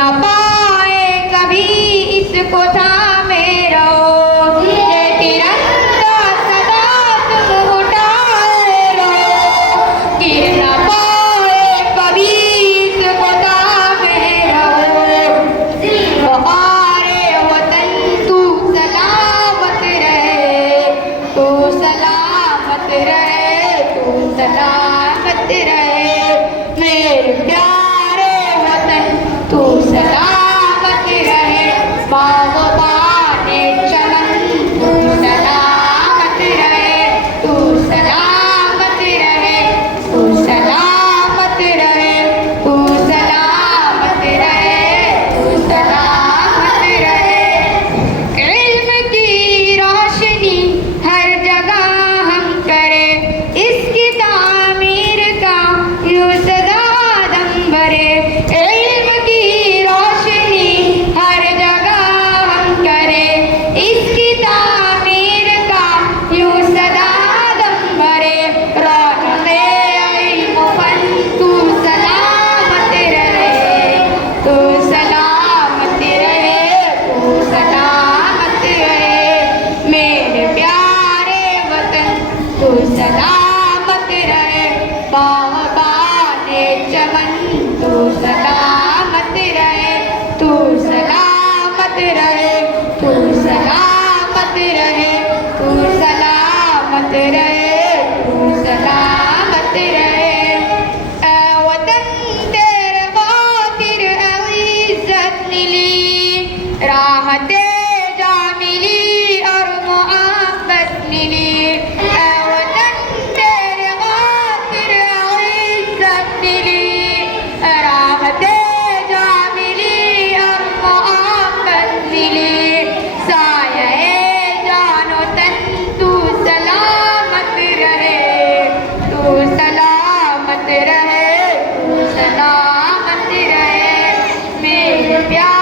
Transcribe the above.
ना पाए कभी इसको थामे रहो, ये तिरंगा सदा तुम उठाए रहो। गिर ना पाए कभी इसको थामे रहो, बहारे वतन तू सलामत रहे, तू सलामत रहे, तू सलामत रहे। मेरे प्यारे वतन तू सलामत रहे, बागबाने चमन तू सलामत रहे, तू सलामत रहे, तू सलामत रहे, तू सलामत रहे, तू सलामत रहे। इल्म की रोशनी हर जगह हम करें, इसकी तामीर का यूं सदा दम भरे। इल्म की रोशनी हर जगह हम करें, इसकी तामीर का यूं सदा दम भरे। रौनक़े इल्म फन तू सलामत रहे, तू सलामत रहे, तू सलामत रहे। मेरे प्यारे वतन तू सलामत रहे, बागबाने चमन तू सलामत रहे, तू सलामत रहे, तू सलामत रहे, तू सलामत रहे, तू सलामत रहे। ऐ वतन तेरे खातिर इज़्ज़त मिली, राहते जा मिली और मोहब्बत मिली। ऐ वतन तेरे खातिर इज़्ज़त मिली, राहते जा मिली और मोहब्बत मिली। साये जानो तन तू सलामत रहे, तू सलामत रहे, तू सलामत रहे। मेरे प्यार